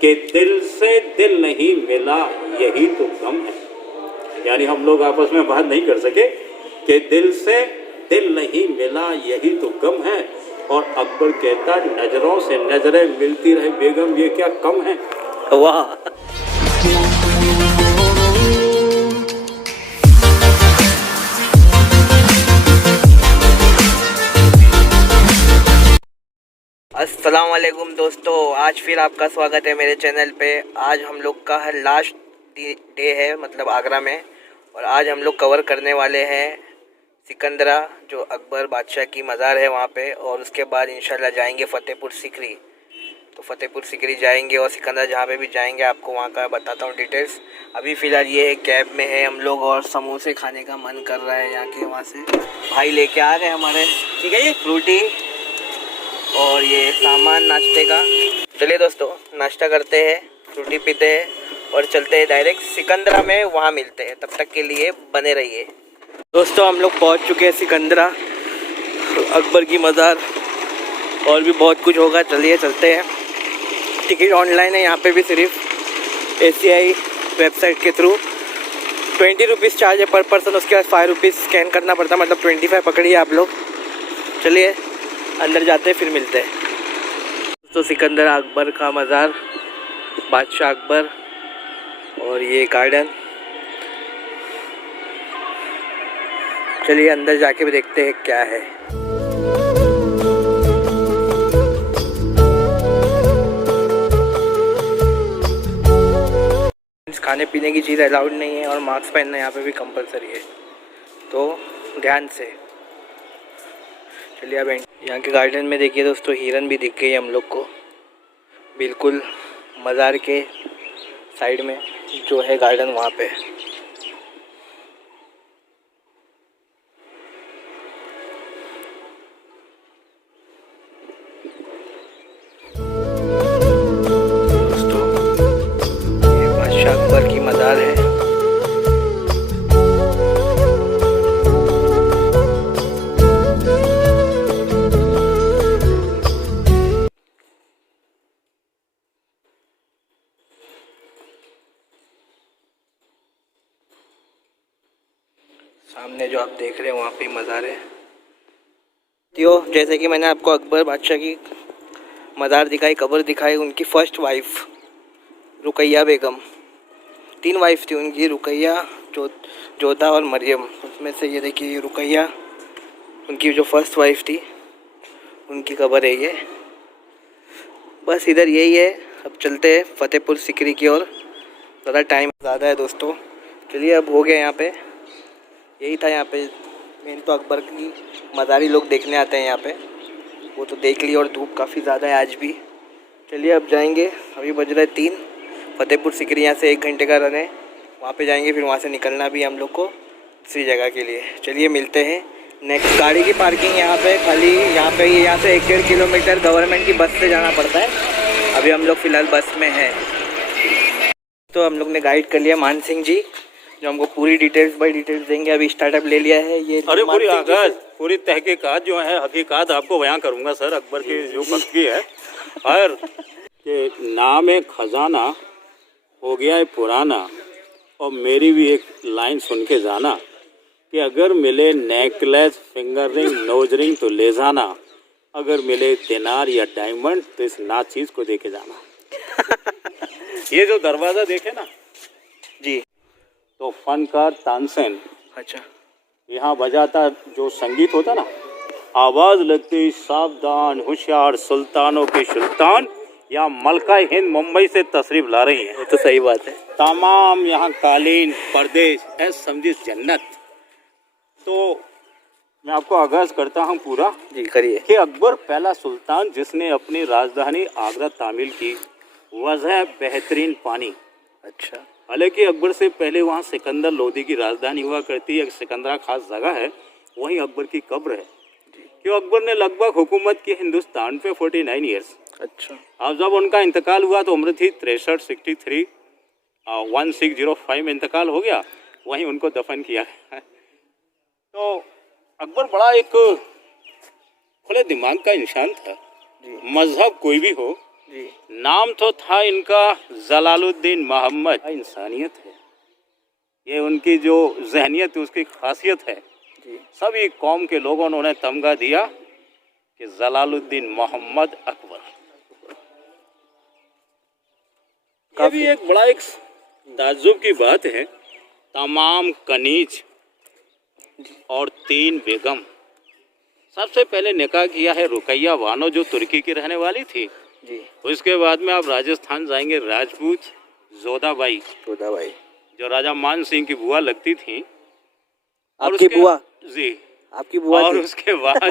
कि दिल से दिल नहीं मिला यही तो गम है। यानी हम लोग आपस में बात नहीं कर सके कि दिल से दिल नहीं मिला यही तो गम है। और अकबर कहता नजरों से नजरें मिलती रहे बेगम ये क्या कम है। वाह। अस्सलाम वालेकुम दोस्तों, आज फिर आपका स्वागत है मेरे चैनल पे। आज हम लोग का लास्ट डे है, मतलब आगरा में। और आज हम लोग कवर करने वाले हैं सिकंदरा, जो अकबर बादशाह की मज़ार है वहाँ पे। और उसके बाद इंशाल्लाह जाएंगे फ़तेहपुर सिकरी। तो फ़तेहपुर सिकरी जाएंगे और सिकंदरा जहाँ पे भी जाएंगे आपको वहाँ का बताता हूँ डिटेल्स। अभी फ़िलहाल ये कैब में है हम लोग और समोसे खाने का मन कर रहा है यहाँ के। वहाँ से भाई लेके आ गए हमारे, ठीक है, ये फ्रूटी और ये सामान नाश्ते का। चलिए दोस्तों नाश्ता करते हैं, फ्रूटी पीते हैं और चलते हैं डायरेक्ट सिकंदरा में, वहाँ मिलते हैं। तब तक के लिए बने रहिए। दोस्तों हम लोग पहुँच चुके हैं सिकंदरा, अकबर की मज़ार। और भी बहुत कुछ होगा, चलिए चलते हैं। टिकट ऑनलाइन है यहाँ पे भी, सिर्फ ACI वेबसाइट के थ्रू। 20 रुपीज़ चार्ज है पर पर्सन, उसके बाद 5 रुपीज़ स्कैन करना पड़ता, मतलब 25 पकड़िए आप लोग। चलिए अंदर जाते हैं, फिर मिलते हैं। तो सिकंदरा अकबर का मज़ार, बादशाह अकबर, और ये गार्डन। चलिए अंदर जाके भी देखते हैं क्या है। खाने पीने की चीज़ अलाउड नहीं है और मास्क पहनना यहाँ पे भी कंपलसरी है, तो ध्यान से। चलिए अब यहाँ के गार्डन में देखिए दोस्तों, हिरन भी दिख गई हम लोग को, बिल्कुल मज़ार के साइड में जो है गार्डन वहाँ पे। दोस्तों ये बादशाह अकबर की मज़ार है। सामने जो आप देख रहे हैं वहाँ पे मज़ार है। तो जैसे कि मैंने आपको अकबर बादशाह की मज़ार दिखाई, कब्र दिखाई, उनकी first wife Ruqaiya Begum. 3 wife थी उनकी, रुकैया, जोधा और मरियम। उसमें से ये देखिए रुकैया, उनकी जो फर्स्ट वाइफ थी, उनकी कब्र है ये। बस इधर यही है। अब चलते हैं फ़तेहपुर सिकरी की ओर, ज़्यादा टाइम ज़्यादा है दोस्तों। चलिए अब हो गया यहाँ पे, यही था यहाँ पे मेन। तो अकबर की मज़ारी लोग देखने आते हैं यहाँ पे, वो तो देख ली। और धूप काफ़ी ज़्यादा है आज भी। चलिए अब जाएंगे, अभी बज रहा है 3। फ़तेहपुर सिकरी यहाँ से 1 घंटे का रन है, वहाँ पे जाएंगे, फिर वहाँ से निकलना भी हम लोग को दूसरी जगह के लिए। चलिए मिलते हैं नेक्स्ट। गाड़ी की पार्किंग यहाँ पे खाली, यहाँ पे यहाँ से 1-1.5 किलोमीटर गवर्नमेंट की बस से जाना पड़ता है। अभी हम लोग फ़िलहाल बस में हैं। तो हम लोग ने गाइड कर लिया मान सिंह जी, जो हमको पूरी डिटेल्स बाई डिटेल्स देंगे। अभी स्टार्टअप ले लिया है ये। अरे पूरी आगाज, पूरी तहकीकात जो है, हकीकात आपको बयां करूंगा सर, अकबर की जो वक्त की है। और ये नाम है खजाना, हो गया है पुराना। और मेरी भी एक लाइन सुन के जाना कि अगर मिले necklace, finger ring, nose ring तो ले जाना। अगर मिले दिनार या डायमंड तो इस नाचीज को देके जाना। ये जो दरवाज़ा देखे ना जी, तो फनकार तानसेन अच्छा, यहाँ बजाता जो संगीत होता ना, आवाज़ लगती सावधान होशियार सुल्तानों के सुल्तान या मलका हिंद मुंबई से तशरीफ ला रही है। तो सही बात है। तमाम यहाँ कालीन परदेश है, समझी जन्नत। तो मैं आपको आगाज करता हूँ पूरा जी, करिए। कि अकबर पहला सुल्तान जिसने अपनी राजधानी आगरा तामील की, वजह बेहतरीन पानी। अच्छा, हालांकि अकबर से पहले वहाँ सिकंदर लोदी की राजधानी हुआ करती है। सिकंदरा खास जगह है, वहीं अकबर की कब्र है। क्यों अकबर ने लगभग हुकूमत की हिंदुस्तान पे 49 ईयर्स। अच्छा, अब जब उनका इंतकाल हुआ तो उम्र थी 63, 1605 में इंतकाल हो गया, वहीं उनको दफन किया है। तो अकबर बड़ा एक खुले दिमाग का इंसान था। मजहब कोई भी हो, जी। नाम तो था इनका जलालुद्दीन मोहम्मद। इंसानियत है ये, उनकी जो जहनियत है उसकी खासियत है। जी। सभी कौम के लोगों ने उन्हें तमगा दिया कि जलालुद्दीन मोहम्मद अकबर। ये भी एक बड़ा एक ताज्जुब की बात है। तमाम कनीज और 3 बेगम। सबसे पहले निकाह किया है रुकैया बानो जो तुर्की की रहने वाली थी जी। उसके बाद में आप राजस्थान जाएंगे राजपूत जोधाबाई जो राजा मान सिंह की बुआ लगती थी। आपकी बुआ? जी, आपकी बुआ और थी? उसके बाद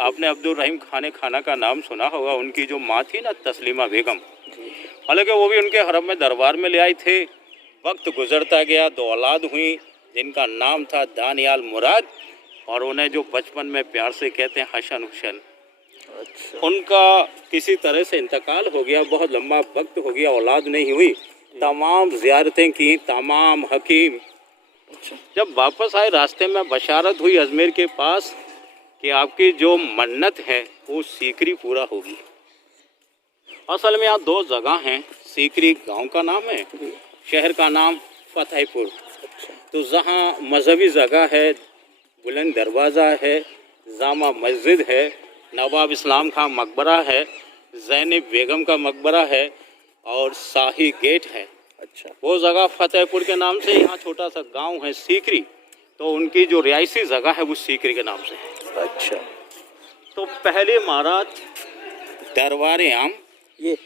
आपने अब्दुल रहीम खाना का नाम सुना होगा। उनकी जो माँ थी ना तस्लीमा बेगम, हालांकि वो भी उनके हरम में दरबार में ले आई थे। वक्त गुजरता गया, 2 औलाद हुई जिनका नाम था दानियाल मुराद और उन्हें जो बचपन में प्यार से कहते हैं हसन हुसैन। अच्छा। उनका किसी तरह से इंतकाल हो गया, बहुत लंबा वक्त हो गया, औलाद नहीं हुई। तमाम ज़ियारतें की, तमाम हकीम। जब वापस आए रास्ते में बशारत हुई अजमेर के पास कि आपकी जो मन्नत है वो सीकरी पूरा होगी। असल में यहाँ 2 जगह हैं। सीकरी गांव का नाम है, शहर का नाम फतेहपुर। तो जहाँ मजहबी जगह है, बुलंद दरवाज़ा है, जामा मस्जिद है, नवाब इस्लाम का मकबरा है, ज़ैनब बेगम का मकबरा है और शाही गेट है। अच्छा। वो जगह फतेहपुर के नाम से। यहाँ छोटा सा गांव है सीकरी, तो उनकी जो रिहायशी जगह है वो सीकरी के नाम से है। अच्छा। तो पहले महाराज दरबार आम ये,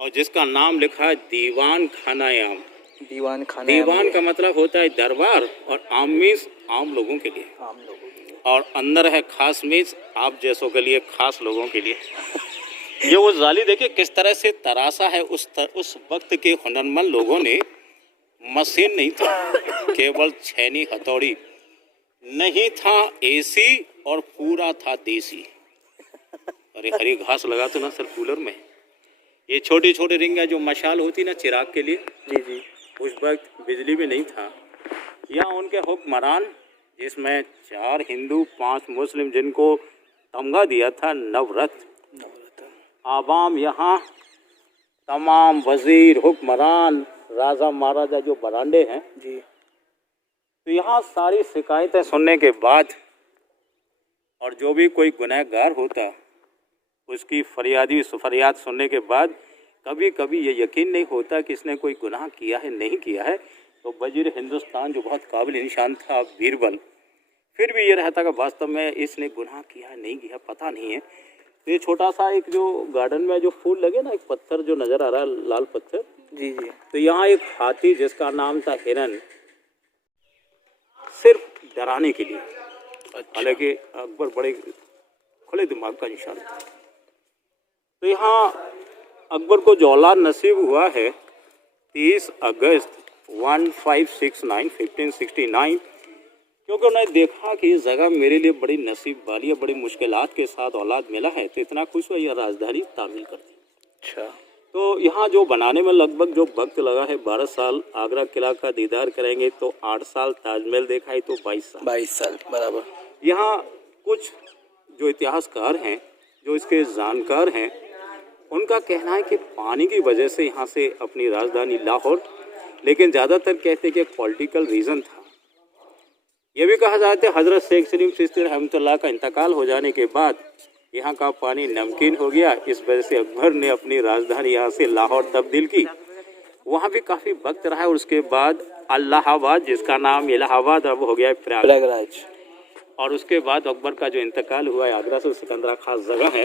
और जिसका नाम लिखा है दीवान खाना आम। दीवान खाना। दीवान का मतलब होता है दरबार और आम मीन्स आम लोगों के लिए, आम लोगों के लिए। और अंदर है खास मीन्स आप जैसों के लिए, खास लोगों के लिए। ये वो जाली देखिए किस तरह से तरासा है। उस वक्त के हुनरमंद लोगों ने, मशीन नहीं था, केवल छेनी हथौड़ी, नहीं था एसी और पूरा था देसी। अरे हरी घास लगा तो ना सर कूलर में। ये छोटी छोटी रिंगा जो मशाल होती ना चिराग के लिए, जी। उस वक्त बिजली भी नहीं था। यहाँ उनके हुक्मरान, जिसमें 4 हिंदू 5 मुस्लिम, जिनको तमगा दिया था नवरत्न। आवाम यहाँ तमाम वजीर, हुक्मरान, राजा महाराजा जो बरांडे हैं जी। तो यहाँ सारी शिकायतें सुनने के बाद और जो भी कोई गुनहगार होता उसकी फरियाद सुनने के बाद कभी कभी ये यकीन नहीं होता कि इसने कोई गुनाह किया है नहीं किया है। तो वजीर हिंदुस्तान जो बहुत काबिल इंसान था बीरबल, फिर भी ये रहता कि वास्तव में इसने गुनाह किया है नहीं किया पता नहीं है। तो ये छोटा सा एक जो गार्डन में जो फूल लगे ना, एक पत्थर जो नज़र आ रहा है लाल पत्थर, जी। तो यहाँ एक हाथी जिसका नाम था हिरन, सिर्फ डराने के लिए। हालांकि अकबर बड़े खुले दिमाग का इंसान था। तो यहाँ अकबर को जो औलाद नसीब हुआ है 30 अगस्त 1569 क्योंकि उन्होंने देखा कि इस जगह मेरे लिए बड़ी नसीब वाली है, बड़ी मुश्किलात के साथ औलाद मिला है, तो इतना खुश हुआ यह राजधानी तामील कर दी। अच्छा। तो यहाँ जो बनाने में लगभग जो वक्त लगा है 12 साल। आगरा किला का दीदार करेंगे तो 8 साल, ताजमहल देखा है तो 22 साल बराबर। यहाँ कुछ जो इतिहासकार हैं, जो इसके जानकार हैं, उनका कहना है कि पानी की वजह से यहाँ से अपनी राजधानी लाहौर, लेकिन ज़्यादातर कहते हैं कि पॉलिटिकल रीज़न था। ये भी कहा जाता है हज़रत शेख सलीम चिश्ती रहमतुल्लाह का इंतकाल हो जाने के बाद यहाँ का पानी नमकीन हो गया। इस वजह से अकबर ने अपनी राजधानी यहाँ से लाहौर तब्दील की। वहाँ भी काफ़ी वक्त रहा है। उसके बाद इलाहाबाद, जिसका नाम इलाहाबाद अब हो गया प्रयागराज, और उसके बाद अकबर का जो इंतकाल हुआ है आगरा से सिकंदरा खास जगह है।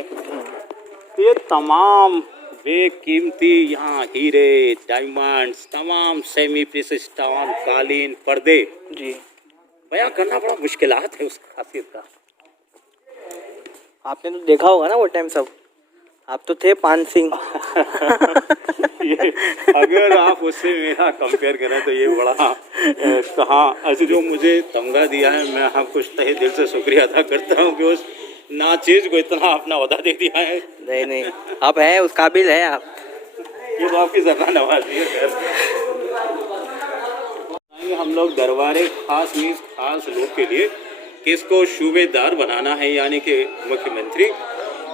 ये तमाम बेकीमती यहाँ हीरे, डायमंड्स, तमाम सेमी प्रीशियस स्टोन, कालीन, पर्दे जी बयां करना बड़ा मुश्किलात है उस खासियत का। आपने तो देखा होगा ना वो टाइम सब, आप तो थे पान सिंह। ये अगर आप उससे मेरा कंपेयर करें तो ये बड़ा कहाँ ऐसे जो मुझे तमगा दिया है, मैं आपको तहे दिल से शुक्रिया अदा करता हूँ कि उस नाचीज को इतना अपना अहदा दे दिया है। नहीं आप हैं, उस काबिल हैं आप। ये तो आपकी ज़रा नवाजी है। हम लोग दरबारे खास मीन्स खास लोग के लिए किसको सूबेदार बनाना है यानी कि मुख्यमंत्री,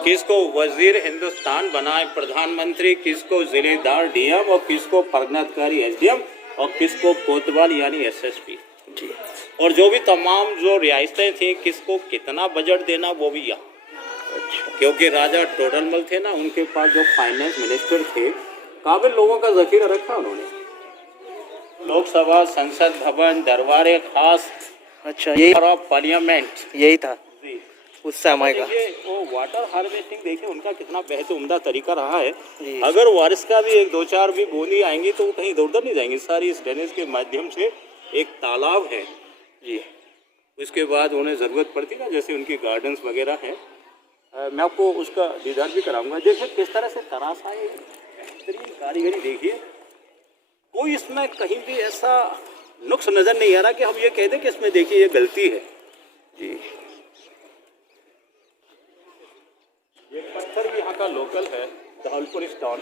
किसको वजीर हिंदुस्तान बनाए प्रधानमंत्री, किसको जिलेदार डीएम और किसको परगनाधिकारी एसडीएम और किसको कोतवाल यानी एसएसपी जी। और जो भी तमाम जो रियासतें थी किसको कितना बजट देना वो भी यहाँ। अच्छा। क्योंकि राजा टोडरमल थे ना, उनके पास जो फाइनेंस मिनिस्टर थे काबिल लोगों का जखीरा रखा उन्होंने। लोकसभा, संसद भवन, दरबार खास, अच्छा, यही ऑफ पार्लियामेंट यही था जी उस समय का। ये वो वाटर हार्वेस्टिंग देखिए उनका कितना बेहतर उम्दा तरीका रहा है। जी। अगर बारिश का भी एक दो चार भी बूंदी आएंगी तो वो कहीं इधर उधर नहीं जाएंगी, सारी इस ड्रेनेज के माध्यम से एक तालाब है जी। उसके बाद उन्हें ज़रूरत पड़ती ना, जैसे उनकी गार्डन्स वगैरह हैं, मैं आपको उसका दीदार भी कराऊंगा। देखिए किस तरह से तराशा है, बेहतरीन कारीगरी देखिए, कोई इसमें कहीं भी ऐसा नुक्स नज़र नहीं आ रहा कि हम ये कह दें कि इसमें देखिए ये गलती है जी। ये पत्थर भी यहाँ का लोकल है, धौलपुर स्टोन।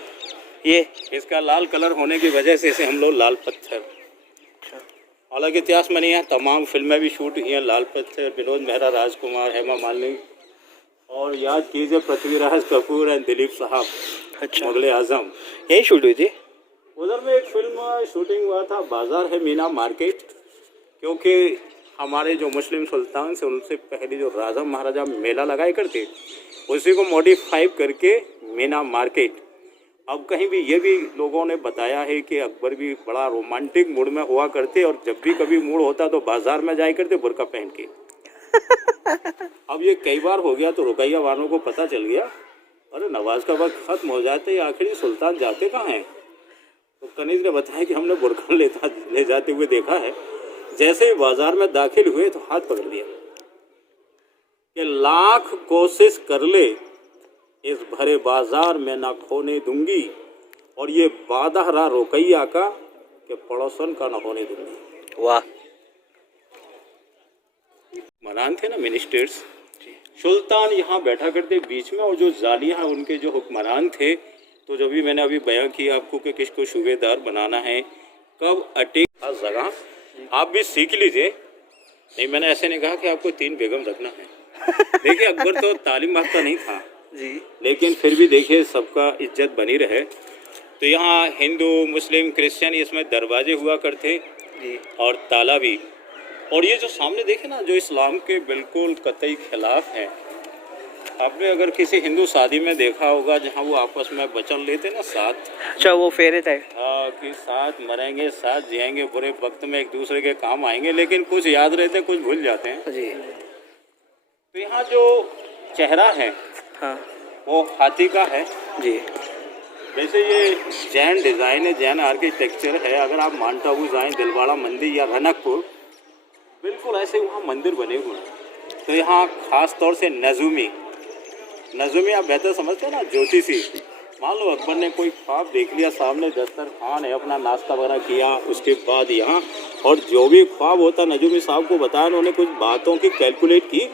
ये इसका लाल कलर होने की वजह से इसे हम लोग लाल पत्थर, हालांकि इतिहास में नहीं है, तमाम फिल्में भी शूट हुई हैं लाल पत्थर, विनोद मेहरा, राजकुमार, हेमा मालिनी और याद कीजिए पृथ्वीराज कपूर एंड दिलीप साहब। अच्छा, मुगले आजम यही शूट हुई थी। उधर में एक फिल्म शूटिंग हुआ था, बाजार है मीना मार्केट, क्योंकि हमारे जो मुस्लिम सुल्तान से उनसे पहले जो राजा महाराजा मेला लगाए करते उसी को मॉडिफाई करके मीना मार्केट। अब कहीं भी ये भी लोगों ने बताया है कि अकबर भी बड़ा रोमांटिक मूड में हुआ करते और जब भी कभी मूड होता तो बाजार में जाया करते बुर्का पहन के। अब ये कई बार हो गया तो रुकैया वालों को पता चल गया, अरे नवाज का वक्त खत्म हो जाते आखिर सुल्तान जाते कहाँ हैं। तो कनीज ने बताया कि हमने बुर्का ले जाते हुए देखा है। जैसे ही बाजार में दाखिल हुए तो हाथ पकड़ लिया कि लाख कोशिश कर ले इस भरे बाजार में ना खोने दूंगी, और ये वादा रहा रुकैया का कि पड़ोसन का ना होने दूंगी। वाह। मरान थे ना मिनिस्टर्स, सुल्तान यहाँ बैठा करते बीच में, और जो जालियाँ उनके जो हुक्मरान थे, तो जब भी मैंने अभी बयां किया आपको कि किसको सूबेदार बनाना है, कब अटैक जगह आप भी सीख लीजिए। नहीं, मैंने ऐसे नहीं कहा कि आपको 3 बेगम रखना है। देखिए अकबर तो तालीम याफ्ता नहीं था जी, लेकिन फिर भी देखिए सबका इज्जत बनी रहे। तो यहाँ हिंदू, मुस्लिम, क्रिश्चियन इसमें दरवाजे हुआ करते जी, और ताला भी। और ये जो सामने देखे ना, जो इस्लाम के बिल्कुल कतई खिलाफ है। आपने अगर किसी हिंदू शादी में देखा होगा जहाँ वो आपस में वचन लेते ना साथ, अच्छा वो फेरे थे कि साथ मरेंगे साथ जिएंगे, बुरे वक्त में एक दूसरे के काम आएंगे, लेकिन कुछ याद रहते हैं कुछ भूल जाते हैं जी। तो यहाँ जो चेहरा है हाँ वो हाथी का है जी। वैसे ये जैन डिज़ाइन है, जैन आर्किटेक्चर है। अगर आप माउंट आबू जाएँ, दिलवाड़ा मंदिर या रनकपुर, बिल्कुल ऐसे वहाँ मंदिर बने हुए हैं। तो यहाँ ख़ास तौर से नजूमी आप बेहतर समझते हैं ना, ज्योतिषी। मान लो अकबर ने कोई ख्वाब देख लिया, सामने दस्तरखान है, अपना नाश्ता वगैरह किया, उसके बाद यहाँ, और जो भी ख्वाब होता नजूमी साहब को बताया, उन्होंने कुछ बातों की कैलकुलेट की।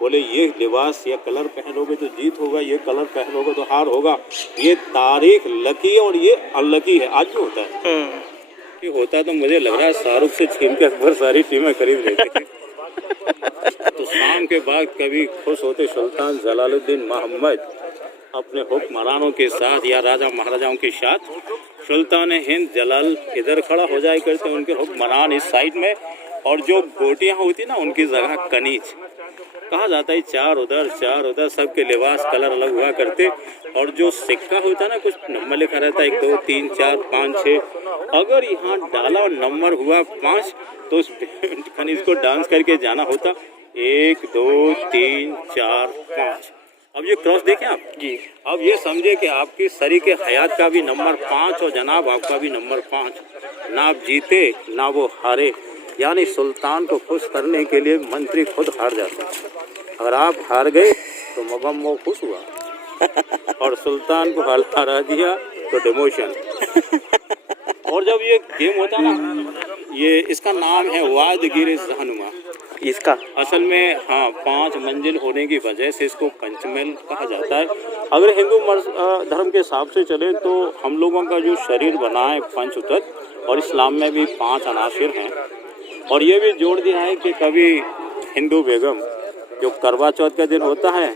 बोले ये लिबास या कलर पहनोगे तो जीत होगा, ये कलर पहनोगे तो हार होगा, ये तारीख लकी और ये अनलकी है। आज भी होता है कि होता तो मुझे लग रहा है शाहरुख से छीन के अकबर सारी टीमें खरीद लेते थे। तो शाम के बाद कभी खुश होते सुल्तान जलालुद्दीन मोहम्मद अपने हुक्मरानों के साथ या राजा महाराजाओं के साथ। सुल्तान हिंद जलाल इधर खड़ा हो जाए करते, उनके हुक्मरान इस साइड में, और जो गोटियाँ होती ना उनकी जगह कनीज कहा जाता है, चार उधर सबके लिबास कलर अलग हुआ करते। और जो सिक्का होता ना, कुछ नंबर लिखा रहता है 1 2 3 4 5 6, अगर यहाँ डाला और नंबर हुआ 5 तो उस खनिज को डांस करके जाना होता 1 2 3 4 5। अब ये क्रॉस देखें आप जी। अब ये समझे कि आपकी शरीके हयात का भी नंबर 5 और जनाब आपका भी नंबर 5। ना आप जीते ना वो हारे, यानी सुल्तान को खुश करने के लिए मंत्री खुद हार जाते हैं। अगर आप हार गए तो मुगम्मो खुश हुआ और सुल्तान को हरा दिया तो डिमोशन। और जब ये गेम होता ना, ये इसका नाम है वादगिर रहनुमा। इसका असल में हाँ 5 मंजिल होने की वजह से इसको पंचमहल कहा जाता है। अगर हिंदू धर्म के हिसाब से चले तो हम लोगों का जो शरीर बना है पंचतत्व, और इस्लाम में भी 5 अनासिर हैं। और ये भी जोड़ दिया है कि कभी हिंदू बेगम जो करवा चौथ का दिन होता है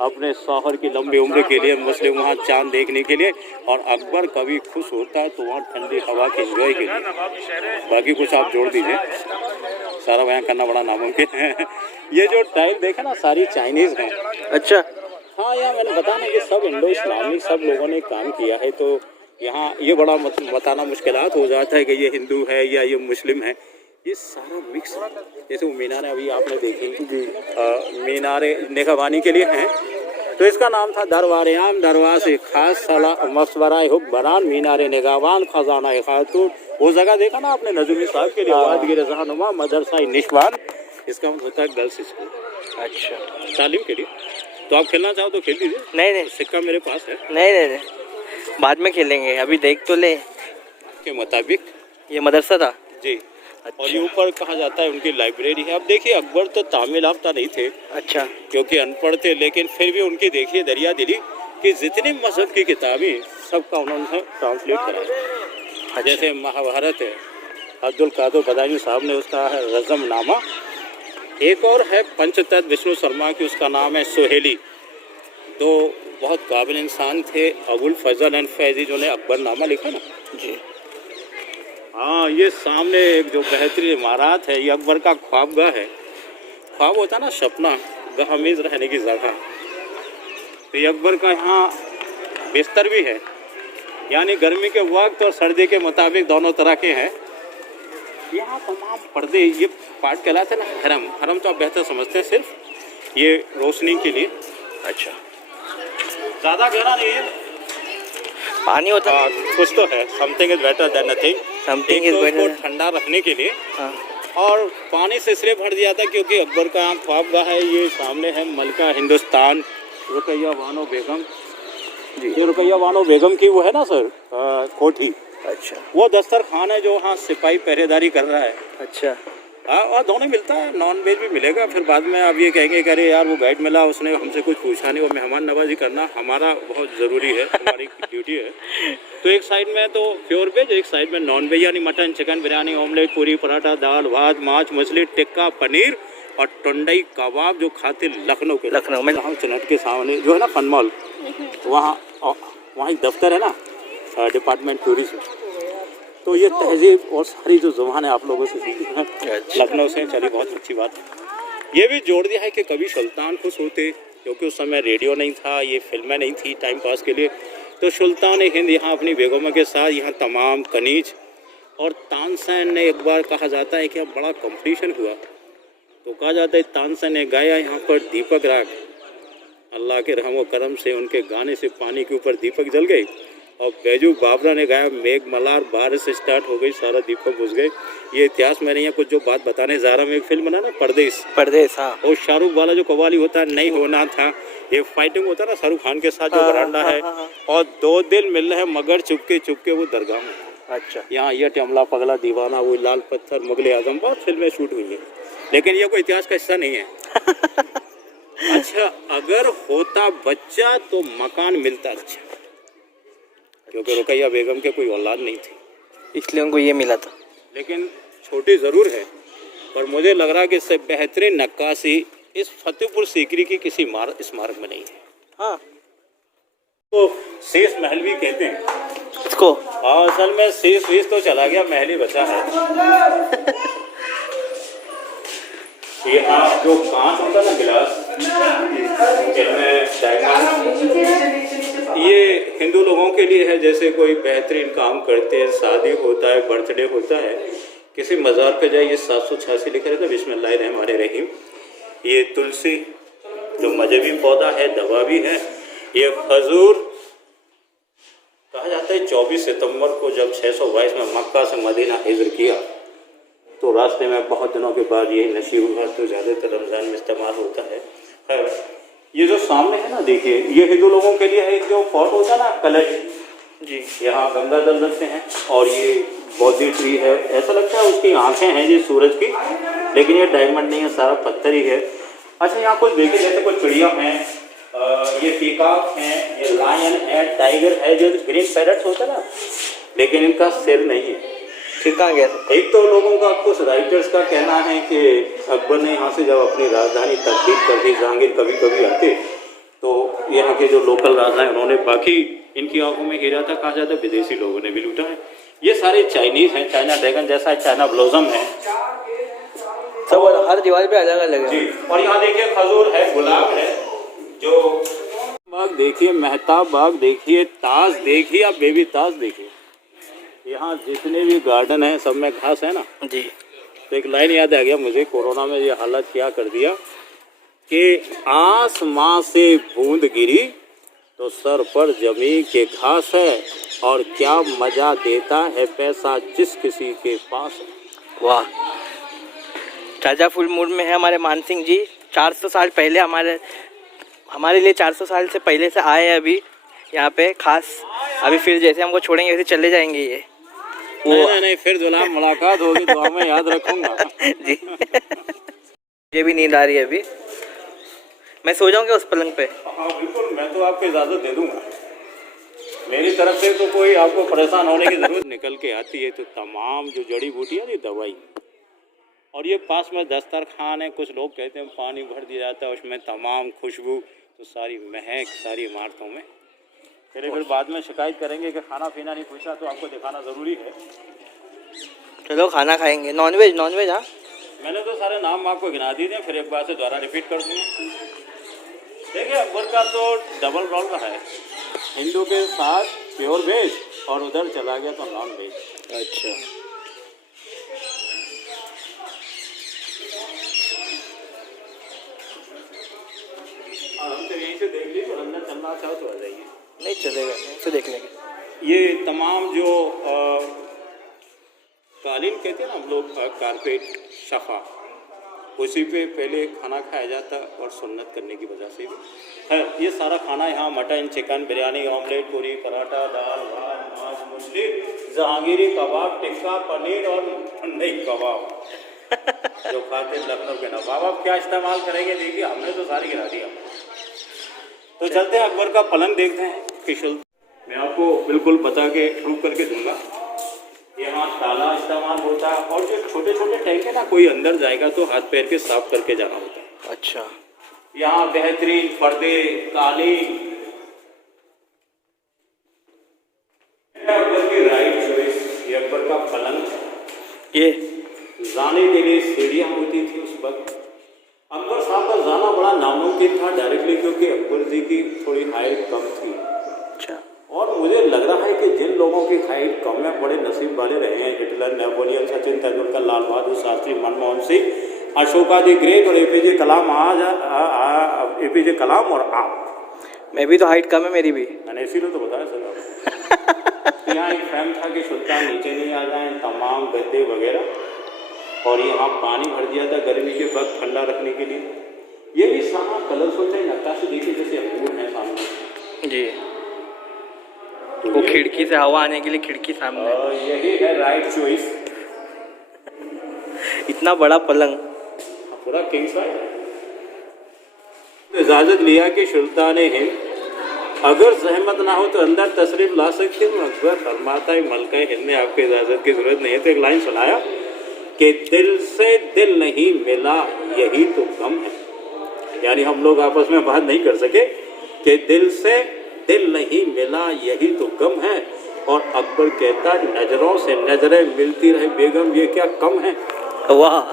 अपने शौहर की लंबी उम्र के लिए मुस्लिम वहाँ चांद देखने के लिए, और अकबर कभी खुश होता है तो वहाँ ठंडी हवा के एंजॉय के लिए। बाकी कुछ आप जोड़ दीजिए, सारा बयान करना बड़ा नामुमकिन है। ये जो टाइल देखे ना सारी चाइनीज़ हैं। अच्छा, हाँ यार मैंने बताना ये सब इंडो इस्लामिक सब लोगों ने काम किया है, तो यहाँ ये बड़ा बताना मुश्किलात हो जाता है कि ये हिंदू है या ये मुस्लिम है, ये सारा मिक्स है। जैसे वो मीनारें अभी आपने देखी, मीनारे निगहबानी के लिए हैं, तो इसका नाम था दरबार-ए-आम, दरबार से खास सला मकबरा हुक्मरान, मीनारे निगहबान, खजाना खातून। वो जगह देखा ना आपने नजूमी साहब के लिए, वादगिर जहानुमा मदरसा निशवान, इसका मतलब होता है गर्ल्स स्कूल। अच्छा, तालीम के लिए। तो आप खेलना चाहो तो खेल दीजिए। नहीं नहीं, सिक्का मेरे पास है। नहीं, बाद में खेलेंगे, अभी देख तो ले। के मुताबिक ये मदरसा था जी। अच्छा। और ये ऊपर कहा जाता है उनकी लाइब्रेरी है। अब देखिए अकबर तो तामील याफ्ता नहीं थे, अच्छा, क्योंकि अनपढ़ थे, लेकिन फिर भी उनकी देखिए दरिया दिली कि जितनी मजहब की किताबें सबका उन्होंने ट्रांसलेट कराया। जैसे महाभारत है, अब्दुल कादर बदायूं साहब ने उसका है रज़म नामा। एक और है पंचतत्व विष्णु शर्मा की, उसका नाम है सुहेली। तो बहुत काबिल इंसान थे अबुल फजल एंड फैजी जो ने अकबर नामा लिखा ना जी। हाँ, ये सामने एक जो बेहतरीन इमारत है, ये अकबर का ख्वाबगाह है। ख्वाब होता ना सपना, गहमीज रहने की जगह। तो ये अकबर का यहाँ बिस्तर भी है, यानी गर्मी के वक्त और सर्दी के मुताबिक दोनों तरह के हैं। यहाँ तमाम पर्दे, ये पार्ट कहलाते हैं ना हरम। हरम तो आप बेहतर समझते हैं, सिर्फ ये रोशनी के लिए। अच्छा, ज़्यादा गहरा नहीं है, पानी होता कुछ तो है। Something is better than nothing. Something is better better, ठंडा रखने के लिए। हाँ। और पानी से इसलिए भर दिया था क्योंकि अकबर का यहाँ ख्वाबगाह है। ये सामने है मलका हिंदुस्तान रुकैया बानो बेगम जी। ये रुकैया बानो बेगम की वो है ना सर कोठी। अच्छा, वो दस्तरखान है जो वहाँ सिपाही पहरेदारी कर रहा है। अच्छा, हाँ, और दोनों मिलता है, नॉन वेज भी मिलेगा। फिर बाद में आप ये कहेंगे कि अरे यार वो गाइड मिला, उसने हमसे कुछ पूछा नहीं। वो मेहमान नवाजी करना हमारा बहुत ज़रूरी है, हमारी ड्यूटी है। तो एक साइड में तो प्योर वेज, एक साइड में नॉन वेज, यानी मटन, चिकन, बिरयानी, ऑमलेट, पूरी, पराठा, दाल, भात, माछ, मछली, टिक्का, पनीर और टंडई कबाब जो खाते लखनऊ के। लखनऊ में हम चनट के सामने जो है ना फन मॉल, वहाँ एक दफ्तर है ना डिपार्टमेंट टूरिज्म। तो ये तहजीब और सारी जो ज़ुबान है आप लोगों से सीखी है लखनऊ से। चलिए बहुत अच्छी बात है। ये भी जोड़ दिया है कि कभी सुल्तान खुश होते, क्योंकि उस समय रेडियो नहीं था, ये फिल्में नहीं थी टाइम पास के लिए। तो सुल्तान हिंद यहाँ अपनी बेगमों के साथ यहाँ तमाम कनीज और तानसेन ने, एक बार कहा जाता है कि अब बड़ा कंपटीशन हुआ, तो कहा जाता है तानसेन ने गाया यहाँ पर दीपक राग। अल्लाह के रहम व करम से उनके गाने से पानी के ऊपर दीपक जल गए। और बैजू बाबरा ने गाया मेघ मल्हार, बारिश स्टार्ट हो गई, सारा दीपक बुझ गए। ये इतिहास में नहीं है, कुछ जो बात बताने जा रहा हूँ। एक फिल्म बना ना परदेश, हाँ। और शाहरुख वाला जो कवाली होता है नहीं होना था, ये फाइटिंग होता है ना शाहरुख खान के साथ जो बरांडा है। और 2 दिल मिल रहे हैं मगर चुपके चुपके वो दरगाह में। अच्छा, यहाँ ये टमला पगला दीवाना, वो लाल पत्थर, मुगल आजम, बहुत फिल्में शूट हुई है, लेकिन ये कोई इतिहास का हिस्सा नहीं है। अच्छा, अगर होता बच्चा तो मकान मिलता अच्छा, क्योंकि रुकैया बेगम के कोई औलाद नहीं थी, इसलिए उनको ये मिला था। लेकिन छोटी ज़रूर है, पर मुझे लग रहा है कि इससे बेहतरीन नक्काशी इस फतेहपुर सीकरी की किसी स्मारक में नहीं है। हाँ, तो शेष महल भी कहते हैं इसको। हाँ, असल में शेष वेश तो चला गया, महल ही बचा है। ये आप जो कांच होता है ना गिलास, ये हिंदू लोगों के लिए है। जैसे कोई बेहतरीन काम करते हैं, शादी होता है, बर्थडे होता है, किसी मज़ार पे जाइए 786 लिखा रहता है बिस्मिल्लाहिर्रहमानिर्रहीम। ये तुलसी जो मजहबी पौधा है, दवा भी है। ये खजूर कहा जाता है 24 सितंबर को जब 622 में मक्का से मदीना हिजर किया, तो रास्ते में बहुत दिनों के बाद ये नसीब हुआ, तो ज़्यादातर रमज़ान में इस्तेमाल होता है। खैर, ये जो सामने है ना देखिए, ये हिंदू लोगों के लिए है। एक जो पॉट होता है ना कलश जी, यहाँ गंगा जल रखते हैं। और ये बौद्धि ट्री है, ऐसा लगता है उसकी आंखें हैं जी सूरज की, लेकिन ये डायमंड नहीं है, सारा पत्थर ही है। अच्छा, यहाँ कुछ देखिए, जैसे कुछ चिड़िया हैं, ये पीकॉक हैं, ये लायन है, टाइगर है, जो ग्रीन पैरट्स होता है ना, लेकिन इनका सिर नहीं है। फिर कहाँ गया? एक तो लोगों का, कुछ राइटर्स का कहना है कि अकबर ने यहाँ से जब अपनी राजधानी तब्दील कर दी, जहांगीर कभी कभी आते, तो यहाँ के जो लोकल राजा हैं उन्होंने, बाकी इनकी आंखों में हीरा था, कहा जाता है विदेशी लोगों ने भी लूटा है। ये सारे चाइनीज हैं, चाइना ड्रैगन जैसा चाइना ब्लॉसम है, सब हर दीवार पे अलग अलग है जी। और यहाँ देखिए खजूर है, गुलाब है, जो बाग देखिए, मेहताब बाग देखिए, ताज देखिए, आप बेबी ताज देखिए। यहाँ जितने भी गार्डन हैं सब में घास है ना जी। तो एक लाइन याद आ गया मुझे, कोरोना में ये हालत क्या कर दिया कि आसमां से बूंद गिरी तो सर पर जमी के घास है, और क्या मजा देता है पैसा जिस किसी के पास है। वाह, चाचा फुल मूड में है हमारे मान सिंह जी। 400 साल पहले हमारे लिए 400 साल से पहले से आए हैं अभी यहाँ पे खास। अभी फिर जैसे हमको छोड़ेंगे वैसे चले जाएंगे ये। नहीं, फिर दुल्हा मुलाकात होगी, दुआ में याद रखूंगा जी। ये भी नींद आ रही है अभी, मैं सो जाऊंगा उस पलंग पे। हाँ बिल्कुल, मैं तो आपको इजाज़त दे दूंगा, मेरी तरफ से तो कोई आपको परेशान होने की जरूरत निकल के आती है। तो तमाम जो जड़ी बूटियाँ ये दवाई, और ये पास में दस्तरखान है, कुछ लोग कहते हैं पानी भर दिया जाता है उसमें तमाम खुशबू, तो सारी महक सारी इमारतों में। फिर बाद में शिकायत करेंगे कि खाना पीना नहीं पूछा, तो आपको दिखाना ज़रूरी है। चलो खाना खाएंगे, नॉनवेज हाँ। मैंने तो सारे नाम आपको गिना दिए थे, फिर एक बार से दोबारा रिपीट कर दूँगा। देखिए अकबर का तो डबल रोल रहा है, हिंदू के साथ प्योर वेज और उधर चला गया तो नॉन वेज। अच्छा, हम तो यहीं से देख लीजिए, और अंदर चलना चाहो तो आ जाइए। नहीं चलेगा, यहीं से देख लेंगे। ये तमाम जो कालीन कहते हैं ना हम लोग, कारपेट शफा, उसी पे पहले खाना खाया जाता और सुन्नत करने की वजह से भी है। ये सारा खाना यहाँ मटन, चिकन, बिरयानी, ऑमलेट, पूरी, पराठा, दाल, भात, मांस, मछली, जहांगीरी कबाब, टिक्का, पनीर और ठंडे कबाब जो खाते लखनऊ के नवाब। आप क्या इस्तेमाल करेंगे देखिए, हमने तो सारी गिरा दिया। तो चलते हैं अकबर का पलंग देखते हैं किशल। मैं आपको बिल्कुल बता के प्रूव करके दूंगा। यहाँ ताला इस्तेमाल होता है, और जो छोटे छोटे टैंक है ना, कोई अंदर जाएगा तो हाथ पैर के साफ करके जाना होता है। अच्छा, यहाँ बेहतरीन पर्दे, कालीन, अकबर की राइट चॉइस। ये अकबर का पलंग, ये जाने के लिए सीढ़ियाँ होती थी उस वक्त। अकबर साहब का जाना बड़ा नामुमकिन था डायरेक्टली, क्योंकि अकबर जी की थोड़ी हाइट कम थी। अच्छा, और मुझे लग रहा है कि जिन लोगों की हाइट कम है बड़े नसीब वाले रहे हैं, Hitler, Napoleon, Sachin Tendulkar, Lal Bahadur Shastri, Manmohan Singh, Ashoka the great और एपीजे कलाम। एपीजे कलाम और आप। मैं भी तो हाइट कम है मेरी भी, मैंने इसीलिए तो बताया सर। यहाँ एक फैम था कि सुल्तान नीचे नहीं आ जाए, तमाम गद्दे वगैरह, और यहाँ पानी भर दिया था गर्मी के वक्त ठंडा रखने के लिए। ये भी सारा कलर सोचा है, नक्काशी देखिए जैसे अंगूर है सामने जी। वो खिड़की से हवा आने के लिए खिड़की सामने, यही है राइट चॉइस। इतना बड़ा पलंग, पूरा किंग साइज। इजाजत लिया कि सुल्तान हिंद अगर सहमत ना हो तो अंदर तशरीफ ला सकते हो। अकबर फरमाता है मलका हिंद ने आपको इजाजत की जरूरत नहीं है। तो एक लाइन सुनाया कि दिल से दिल नहीं मिला यही तो गम है, यानी हम लोग आपस में बात नहीं कर सके कि दिल से दिल नहीं मिला यही तो गम है। और अकबर कहता नजरों से नजरें मिलती रहे बेगम, ये क्या कम है। वाह।